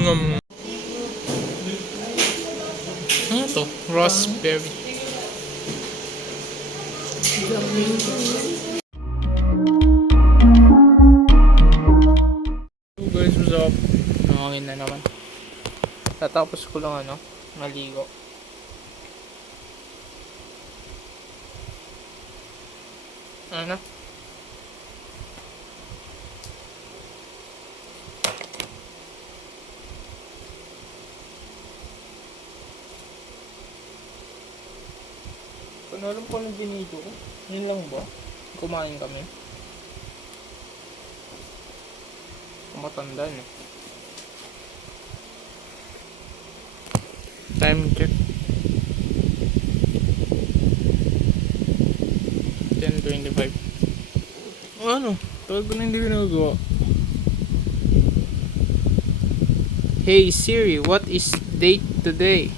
Ano to? Raspberry. So guys, what's up? Nangangin na naman. Tatapos ko lang maligo. Ano? Kung alam ko ng binidyo ko, yun lang ba? Kumain kami. Matanda eh. Time check. 10:25. Ano? Tagal ko na hindi ginagawa. Hey Siri, what is date today?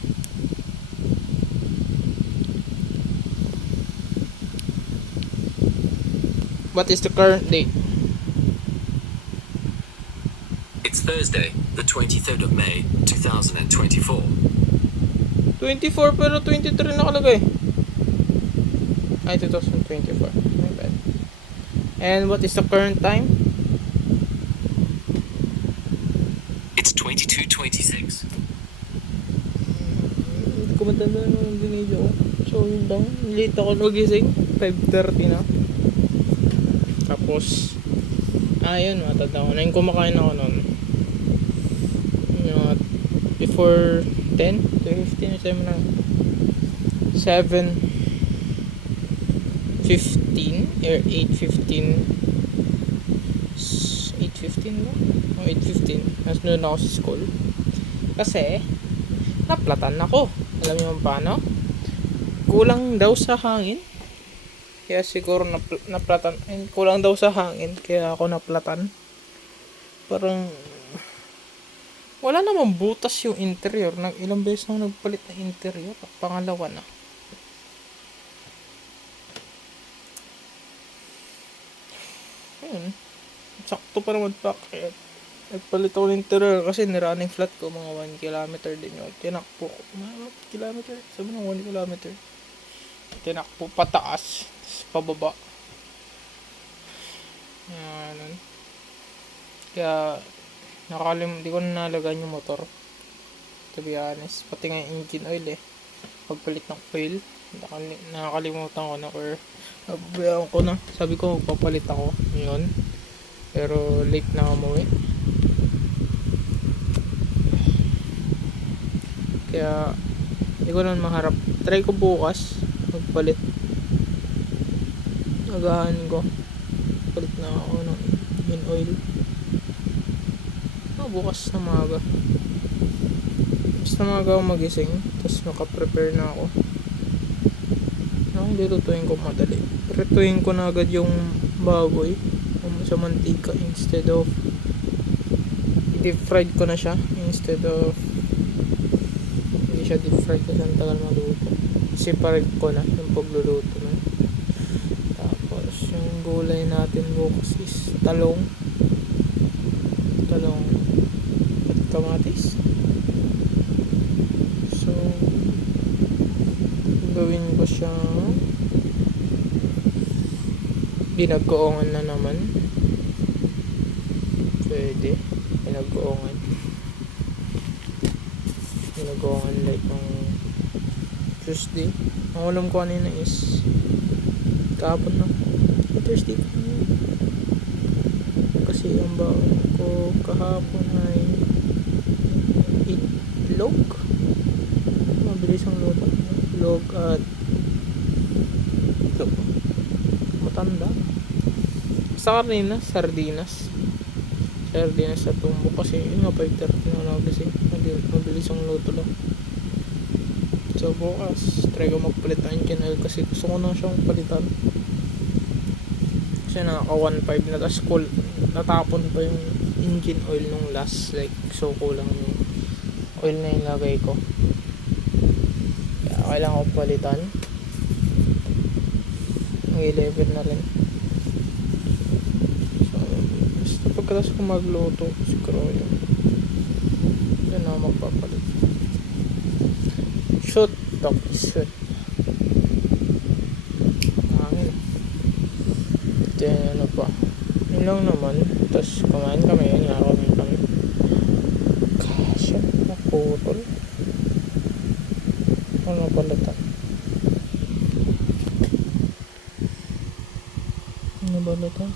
What is the current date? It's Thursday, the 23rd of May, 2024. 24 pero 23 nakalagay. Ay, 2024. My bad. And what is the current time? It's 22:26. Hindi ko matanda yung binidyo ko. So, yun lang. Late ako nagising. 5:30 na. Tapos, yun, matanda ko na yung kumakain ako nun. Before 10 to 15 na 7:15 or 8:15 ba? O 8:15 nas noon ako sa school kasi naplatan ako. Alam niyo paano? Kulang daw sa hangin. Kaya siguro naplatan. Kulang daw sa hangin. Kaya ako naplatan. Parang wala namang butas yung interior. Ilang beses na nagpalit na interior. Pangalawa na. Ayun. Sakto pa naman pa. Kaya nagpalit ako ng interior. Kasi nirunning flat ko. Mga 1 kilometer din yun. Tinakpo ko. Mga kilometer. Sabi ng 1 kilometer. Tinakpo pataas. Pababa. Yan. Kaya di ko na nalagay yung motor, to be honest. Pati nga yung engine oil pagpalit ng oil nakakalimutan ko na, or nababayaan ko na. Sabi ko magpapalit ako yun, pero late na umuwi. Kaya di ko na maharap. Try ko bukas magpalit. Agahan ko palit na ako ng engine oil bukas na maga. Basta maga ako magising, tapos nakaprepare na ako. Hindi lutuin ko madali. Prituin ko na agad yung baboy sa mantika instead of deep fried ko na siya instead of hindi siya deep fried kasi ang tagal maluto. Separate ko na yung pagluluto na. Tapos yung gulay natin bukas is talong at kamatis. So gawin ko siya binag-goongan na naman. Pwede binag-goongan like ng Tuesday. Ang alam ko kanina is kahapon na Thursday kasi ang baon ko kahapon ay itlog. Mabilis ang luto. Itlog at itlog. Matanda. Sa kanina, sardinas sa tumbo kasi yun nga 5:30 na nagising. Mabilis ang luto lang. So bukas try ko magpalit ng engine oil kasi gusto ko na siyang palitan. Kasi naka 1.5 na, tas natapon pa yung engine oil nung last, like so kulang yung oil na ilagay ko, kaya kailangan ko palitan. Ang 11 na rin. So pagkatapos ko magluto siguro yun Doon ako magpapalit. Shoot, Toki, shoot. Hangin. Then ano pa. Yun lang naman. Tapos kumain kami. Yun nga kami. Kasya. Naputol. Ano pala ito? Ano ba ito?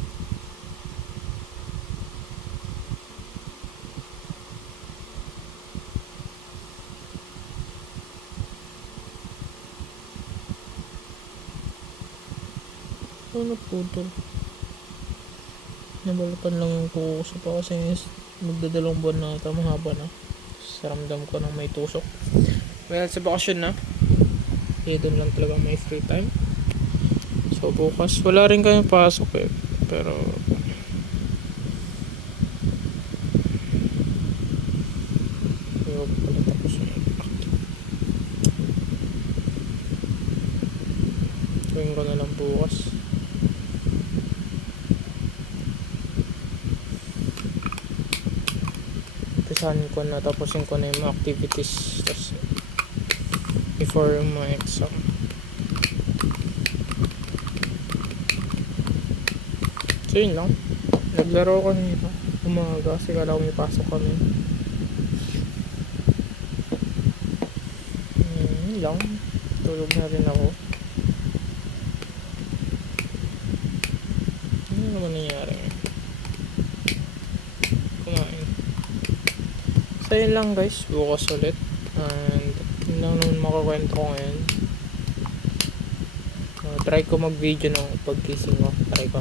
Ano putol? Nabalatan lang yung tusok pa kasi magdadalawang buwan na ito, mahaba na. Sa ramdam ko nang may tusok. Well, sa bakasyon na. Doon lang talaga may free time. So bukas, wala rin kayong pasok eh. Pero yung pala tapos yung impact. Gawin ko na lang bukas. Umpisahan ko na, tapusin ko na yung mga activities tapos before yung mga exam. So yun lang, naglaro ko nito umaga kasi kala ko may pasok kami. Yun lang, tulog na rin ako. Ano naman nangyari? Kumain. So yun lang guys, bukas ulit. And yun lang naman makakwento ko ngayon. Try ko mag video ng pagkising ko. Try ko.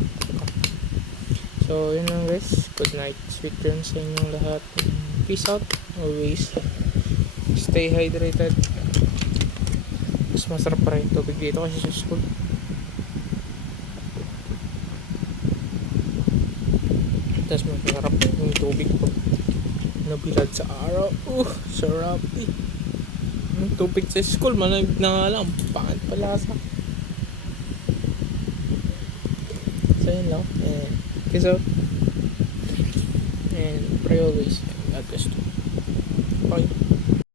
So yun lang guys, good night, sweet dreams sa inyong lahat. Peace out, always stay hydrated. Mas masarap pa rin tubig dito kasi sa school. Tapos masarap yung tubig pag nabilad sa araw. Sarap eh. Yung tubig sa school, manag na nga lang, pangit pala sa. So yun lang, and peace out. And pray always, and God bless you. Bye.